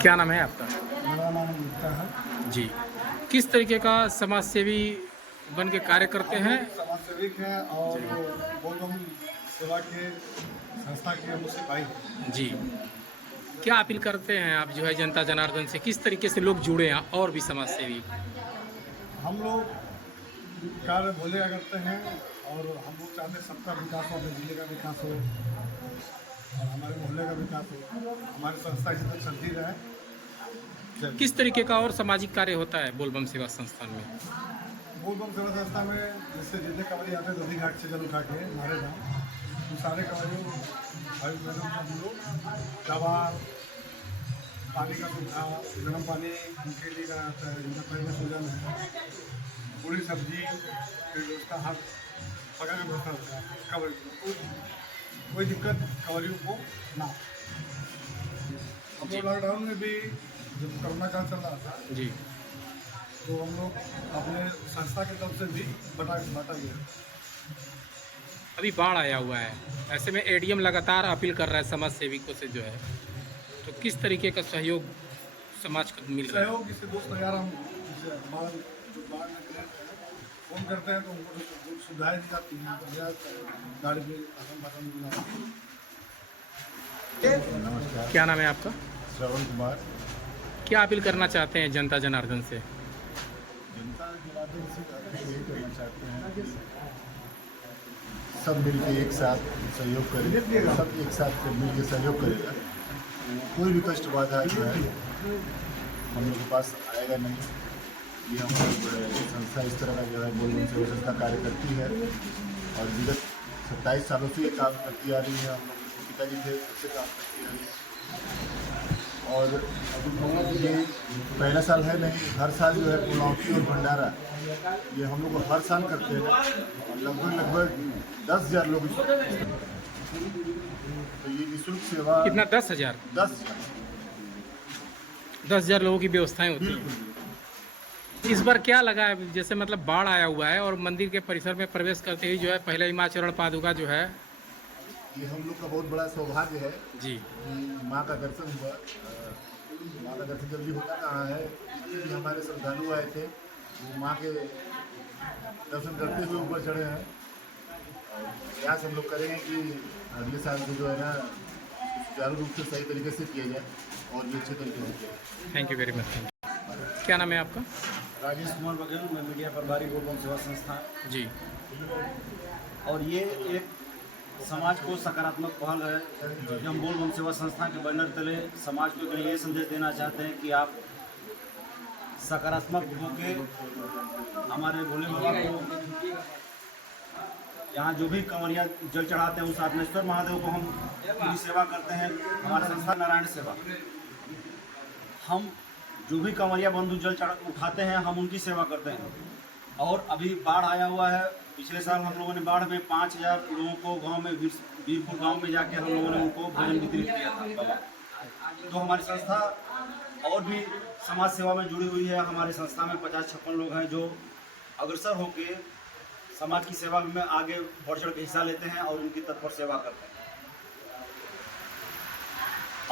क्या नाम है आपका? मेरा नाम गुप्ता है। जी। किस तरीके का समाज सेवी बन के कार्य करते हैं? समाज सेविक हैं और बोलबम सेवा के संस्था के हम सिपाही हैं। जी। क्या अपील करते हैं आप जो है जनता जनार्दन से? किस तरीके से लोग जुड़े हैं और भी समाज सेवी? हम लोग कार्य भोले करते हैं और हम लोग चाहते हैं सबका विकास हो, अपने जिले का विकास हो और हमारे मोहल्ले का विकास हो, हमारी संस्था इसी तक चलती रहे। किस तरीके का और सामाजिक कार्य होता है बोलबम सेवा संस्थान में? बोलबम सेवा संस्था में जैसे जितने कवरी आते हैं नदी घाट से जल उठा के हमारे गाँव तो सारे कवरियों भाई बहनों को हम लोग दवा, पानी का सुविधा, गर्म पानी उनके लिए का आता है, जिनका पैर में सूजन है, पूरी सब्जी की व्यवस्था, हर प्रकार की व्यवस्था होता है कवरियों को। कोई दिक्कत कवरियों को ना हो। हम लोग लॉकडाउन में भी जब कोरोना काल चल रहा था जी। तो हम लोग अपने संस्था की तरफ से भी बांटा गया। अभी बाढ़ आया हुआ है, ऐसे में एडीएम लगातार अपील कर रहा है समाज सेविकों से जो है, तो किस तरीके का सहयोग समाज को मिल रहा है? सहयोग इससे दोस्त यार हम जैसे बाढ़ में गए फोन करते हैं तो उनको तो सुविधाएं दी जाती हैं, गाड़ी में आसन मिला। नमस्कार, क्या नाम है आपका? श्रवण कुमार। क्या अपील करना चाहते हैं जनता जनार्दन से? जनता जनार्दन से यही करना चाहते हैं कि सब मिलके एक साथ सहयोग करें, सब एक साथ मिलके सहयोग करेगा, कोई भी कष्ट बाधा जो है हम लोग के पास आएगा नहीं। ये हमारी संस्था इस तरह का जो है बोलबम सेवा संस्था कार्य करती है और विगत 27 सालों से ये काम करती आ रही है। हम लोग के पिताजी थे उससे काम करती आ रही है और अभी ये पहला साल है नहीं, हर साल जो है पूर्णाहुति और भंडारा ये हम लोग हर साल करते हैं और लगभग 10,000 लोग तो ये निःशुल्क सेवा। कितना? 10,000? 10,000 लोगों की व्यवस्थाएं होती हैं। इस बार क्या लगा है, जैसे मतलब बाढ़ आया हुआ है और मंदिर के परिसर में प्रवेश करते ही जो है पहले ही माँ चरण पादुका जो है, ये हम लोग का बहुत बड़ा सौभाग्य है जी, कि माँ का दर्शन हुआ। माँ का दर्शन जल्दी होता कहाँ है, जितने भी हमारे श्रद्धालु आए थे वो माँ के दर्शन करते हुए ऊपर चढ़े हैं और प्रयास हम लोग करेंगे कि अगले साल से जो है ना सुचारू रूप से सही तरीके से किया जाए और ये अच्छे तरीके से किया जाए। Thank you very much. क्या नाम है आपका? राजेश कुमार बघेल, मैं मीडिया प्रभारी बोलबम सेवा संस्था। जी। और ये एक समाज को सकारात्मक पहल है कि हम बोलबम सेवा संस्था के बैनर तले समाज को ये संदेश देना चाहते हैं कि आप सकारात्मक होकर हमारे भोले बाबा को यहाँ जो भी कंवरिया जल चढ़ाते हैं उस आत्मेश्वर महादेव को हम पूरी सेवा करते हैं। हमारा संस्था नारायण सेवा, हम जो भी कंवरिया बंधु जल चढ़ा उठाते हैं हम उनकी सेवा करते हैं। और अभी बाढ़ आया हुआ है, पिछले साल हम लोगों ने बाढ़ में 5,000 लोगों को गांव में वीरपुर गांव में जाके हम लोगों ने उनको भोजन वितरित किया था। तो हमारी संस्था और भी समाज सेवा में जुड़ी हुई है। हमारी संस्था में 50-56 लोग हैं जो अग्रसर होकर समाज की सेवा में आगे बढ़ चढ़ के हिस्सा लेते हैं और उनकी तत्पर सेवा करते हैं।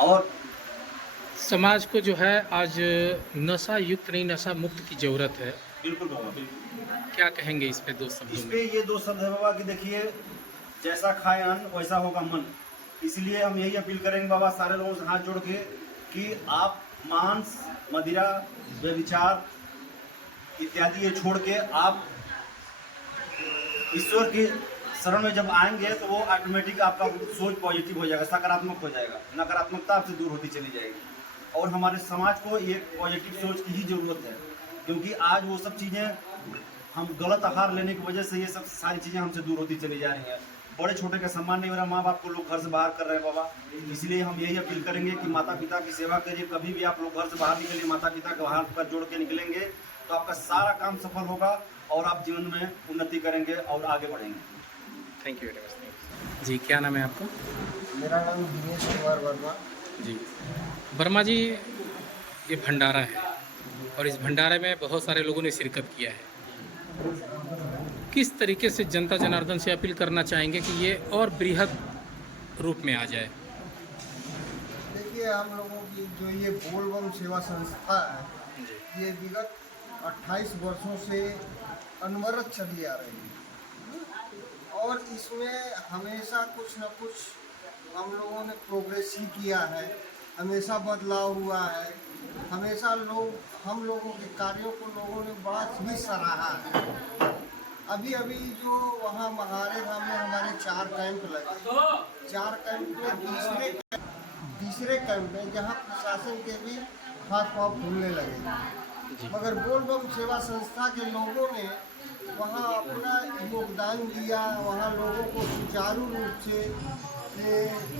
और समाज को जो है आज नशा युक्त नहीं नशा मुक्त की जरूरत है, बिल्कुल बाबा, बिल्कुल। क्या कहेंगे इस पे दो इस शब्दों पे में? ये दो शब्द है बाबा कि देखिए, जैसा खाए अन्न वैसा होगा मन। इसलिए हम यही अपील करेंगे बाबा सारे लोगों से हाथ जोड़ के कि आप मांस, मदिरा, व्यभिचार इत्यादि ये छोड़ के आप ईश्वर के शरण में जब आएंगे तो वो ऑटोमेटिक आपका सोच पॉजिटिव हो जाएगा, सकारात्मक हो जाएगा, नकारात्मकता आपसे दूर होती चली जाएगी। और हमारे समाज को एक पॉजिटिव सोच की ही जरूरत है, क्योंकि आज वो सब चीज़ें हम गलत आहार लेने की वजह से ये सब सारी चीज़ें हमसे दूर होती चली जा रही हैं। बड़े छोटे का सम्मान नहीं हो रहा, माँ बाप को लोग घर से बाहर कर रहे हैं बाबा। इसलिए हम यही अपील करेंगे कि माता पिता की सेवा करिए। कभी भी आप लोग घर से बाहर निकलिए, माता पिता के हाथ पर जोड़ के निकलेंगे तो आपका सारा काम सफल होगा और आप जीवन में उन्नति करेंगे और आगे बढ़ेंगे। Thank you very much. जी, क्या नाम है आपका? मेरा नाम दिनेश कुमार वर्मा। जी, वर्मा जी, ये भंडारा है और इस भंडारे में बहुत सारे लोगों ने शिरकत किया है। किस तरीके से जनता जनार्दन से अपील करना चाहेंगे कि ये और बृहद रूप में आ जाए? देखिए, हम लोगों की जो ये बोलबम सेवा संस्था है, जी ये विगत 28 वर्षों से अनवरत चली आ रही है और इसमें हमेशा कुछ न कुछ हम लोगों ने प्रोग्रेस ही किया है, हमेशा बदलाव हुआ है, हमेशा हम लोगों के कार्यों को लोगों ने बड़ा ही सराहा है। अभी अभी जो वहाँ महारे धाम में हमारे 4 कैंप लगे, 4 कैंप में तीसरे कैंप में जहाँ प्रशासन के भी हाथ पाँव फूलने लगे, मगर बोलबम सेवा संस्था के लोगों ने वहाँ अपना योगदान दिया, वहाँ लोगों को सुचारू रूप से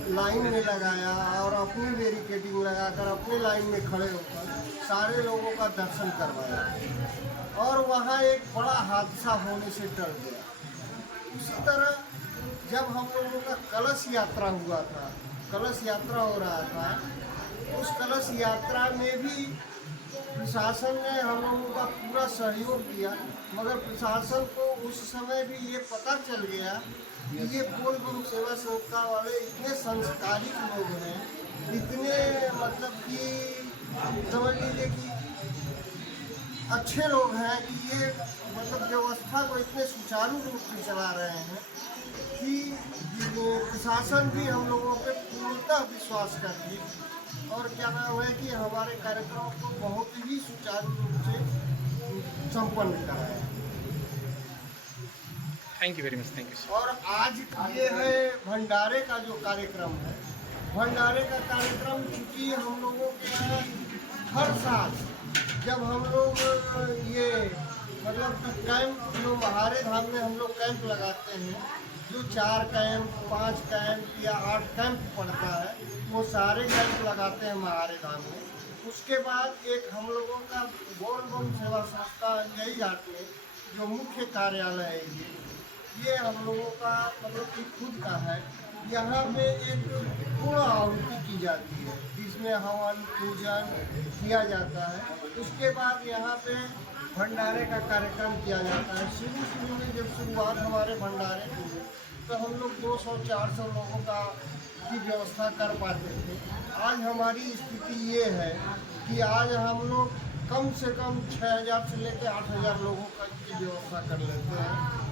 लाइन में लगाया और अपनी बैरिकेडिंग लगाकर अपने लाइन में खड़े होकर सारे लोगों का दर्शन करवाया और वहाँ एक बड़ा हादसा होने से टल गया। उसी तरह जब हम लोगों का कलश यात्रा हुआ था, कलश यात्रा हो रहा था, उस कलश यात्रा में भी प्रशासन ने हम लोगों का पूरा सहयोग दिया, मगर प्रशासन को उस समय भी ये पता चल गया कि ये बोलबम सेवा संस्था वाले इतने संस्कारिक लोग हैं, इतने मतलब कि समझ लीजिए कि अच्छे लोग हैं कि ये मतलब व्यवस्था को इतने सुचारू रूप से चला रहे हैं कि प्रशासन भी हम लोगों पे पूर्णतः विश्वास करती है और क्या नाम है कि हमारे कार्यक्रम को बहुत ही सुचारू रूप से संपन्न कराया। Thank you very much, thank you. और आज ये है भंडारे का जो कार्यक्रम है, भंडारे का कार्यक्रम चूँकि हम लोगों के यहाँ हर साल जब हम लोग ये मतलब कैंप जो महारे धाम में हम लोग कैंप लगाते हैं, जो 4 कैंप 5 कैंप या 8 कैंप पड़ता है, वो सारे कैंप लगाते हैं महारे धाम में। उसके बाद एक हम लोगों का बोलबम सेवा संस्था यही घाट में जो मुख्य कार्यालय है, ये हम लोगों का मतलब कि खुद का है। यहाँ पे एक पूर्ण आहुति की जाती है जिसमें हवन पूजन किया जाता है। उसके बाद यहाँ पे भंडारे का कार्यक्रम किया जाता है। शुरू में जब शुरुआत हमारे भंडारे की हुई तो हम लोग 200-400 लोगों का की व्यवस्था कर पाते थे। आज हमारी स्थिति ये है कि आज हम लोग कम से कम 6000 से लेकर 8000 लोगों का की व्यवस्था कर लेते हैं।